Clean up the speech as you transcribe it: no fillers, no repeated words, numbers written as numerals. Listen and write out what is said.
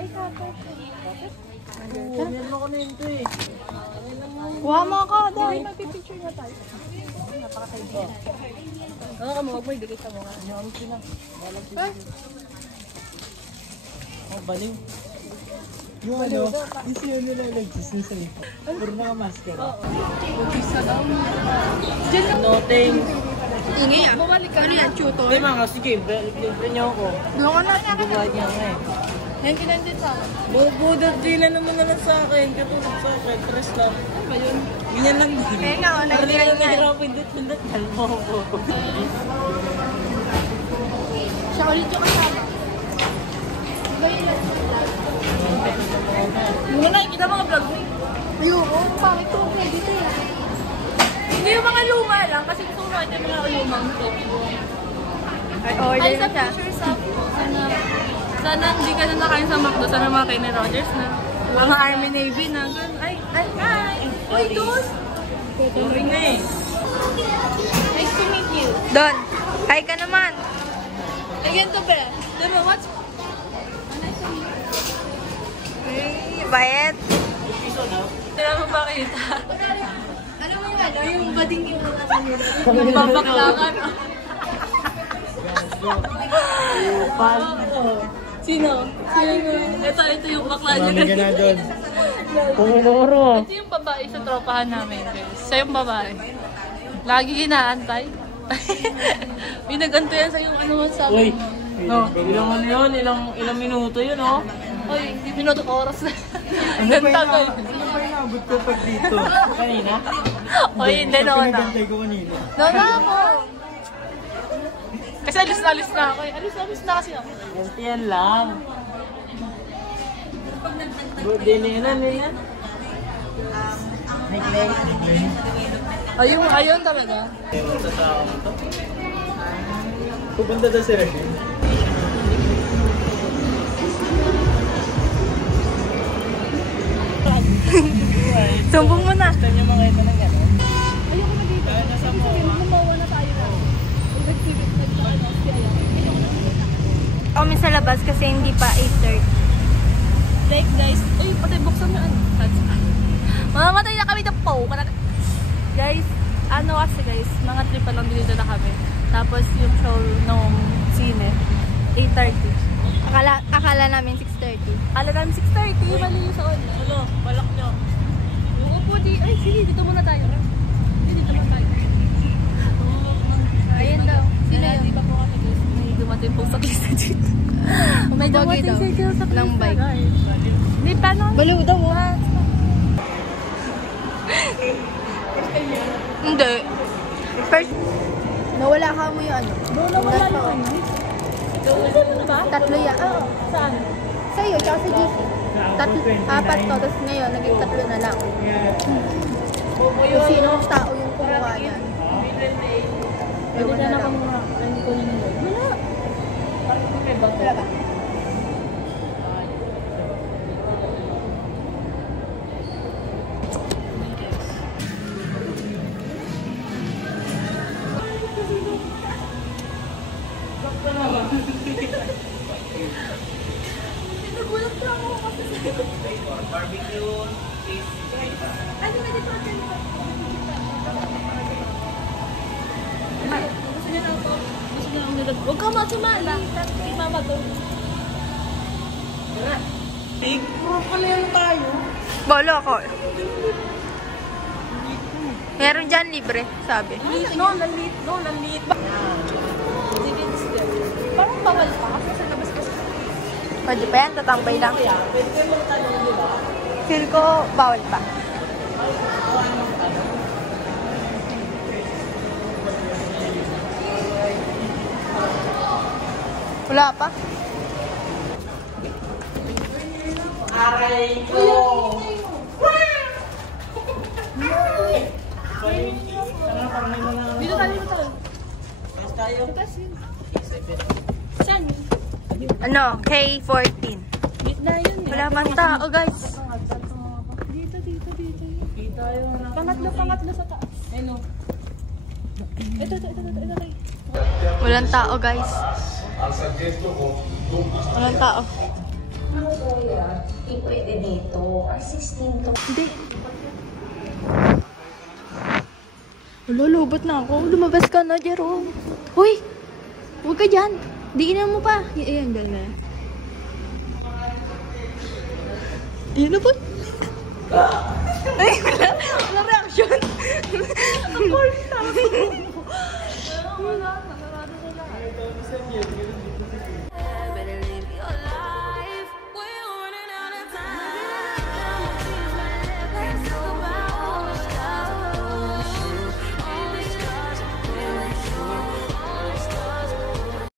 Ay, kapag. Meron ako na yun ito eh. Kuha mo ako doon. Magpipicture na tayo. Napaka-tayo. Oo, kamuwag mo. Dikit ka mo nga. Ano ang pinang? Oh, baliw. Yung ano, yung siya nila nag-gising sa ito. Puro naka-maskara. Isa daw. Noting. Ingay ah. Bumalik ka. Ano yan, tutor? Hindi mga, sige, libre niyo ako. Doon ka na. Bubuhat niya nga eh. Yan kinandit sa akin. Bubudot din naman na lang sa akin. Katulad sa akin, tres lang. Ano ba yun? Ganyan lang din. Kaya nga, Pero nag-try lang nga. nahirapin dito, kalmo ko. Siya ulit yung kasama. Muna nakikita mga vlog mo. Ayoko, pangit ko ang credit eh. Hindi yung mga luma lang, kasi gusto ko makita yung mga lumang to. Ay, sa picture sa sana hindi ka na nakain sa McDo, sana mga kay ni Rogers na. Mga Army Navy na. Ay! Uy, doon! Sorry na eh. Nice to meet you. Don, hi ka naman. Again to ba? Diba, what's... Bayet. Hindi naman makita. Alam mo nga, yung bading yung Yung babaklangan. Pal. Sino? Ito yung bakla niya. Mami ka na doon. Pumunuro. Ito yung babae sa tropahan namin, guys. Siya yung babae. Lagi inaantay. May nag-antayan sa yung ano man sa Uy, akin. No. ilang ano yun? Ilang minuto yun oh. Uy, hindi minuto oras na. Ano ba inabot ko pag dito? Kanina? Uy, hindi noon na. Pinagantay ko kanina. Noon na ako. Kasi alis na ako eh. Alis na kasi ako. Yan lang. Birthday na yun, ano yan? Ayun talaga. Ewan sa tao to. Pupunta daw si Regine. Sumbong mo na. Gusto niyo makita ng gano'n? Ayoko na dito. Kaya nasa mo Gumawa na tayo na. Nag-exhibit na sa ano. Kami sa labas kasi hindi pa 8:30. Like guys, uy, patay buksan na ano. Mamamatay na kami ng po. Guys, ano kasi guys, mga trip pa lang dito na kami. Tapos yung show nung sine, 8:30. Akala namin 6:30. Akala namin 6:30, mali yung sa on. Ano? Balak niyo. Yung upo di, ay sige, dito muna tayo. Dito muna tayo. Ayun daw. Sino yun? Di ba po kami guys, may dumating po sa klisa dito. May Pogi daw. dumating sa Lang bike. guys. Hindi, paano? Baliw daw. Hindi. First, nawala ka mo yung ano. Doon na wala yung ano. Doon na ba? Tatlo yan. Oo. Saan? Sa'yo, tsaka sa GC. Apat to, tapos ngayon, naging tatlo na lang. Kung sino ang tao yung kumuha yan. Pwede na nakamuha. Hindi ko nila. Wala. Wala ba? Nagulat na ako kasi Barbecue, cheese, ano na dito natin? Gusto niya na ako. Gusto niya ako nila. Huwag ka magsumala. Si mama to. Big pro pala yan tayo. Bolo ako. Meron dyan libre, sabi. No, lalit. Sige, parang bawal pa kasi sa labas kasi. Pwede pa yan, tatambay lang. Pwede kayo magtanong, di ba? Feel ko, bawal pa. Wala pa? Aray ko! Dito tayo. Mas tayo. Saan? Ano? K14. Gitna yun eh. Wala man tao, guys. Dito. Kita yun. Pangatlo sa taas. Ano? Ito. Walang tao, guys. Walang tao. Ako kuya, hindi pwede dito. Assisting to. Hindi. Lulubot na ako. Lumabas ka na, Jerome. Hoy! Huwag ka dyan. Diinan mo pa. Ayan, ganyan. Ayan na po. Ay, wala reaction. Ang cool sa ako. Wala, nakarado na lang.